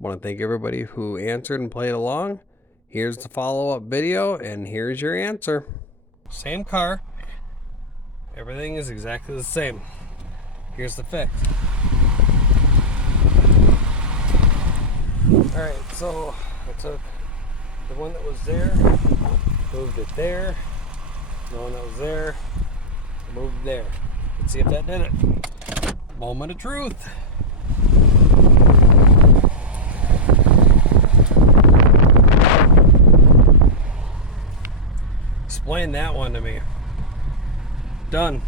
Want to thank everybody who answered and played along. Here's the follow-up video, and here's your answer. Same car. Everything is exactly the same. Here's the fix. Alright, so I took the one that was there, moved it there. The one that was there, moved it there. Let's see if that did it. Moment of truth. Explain that one to me. Done.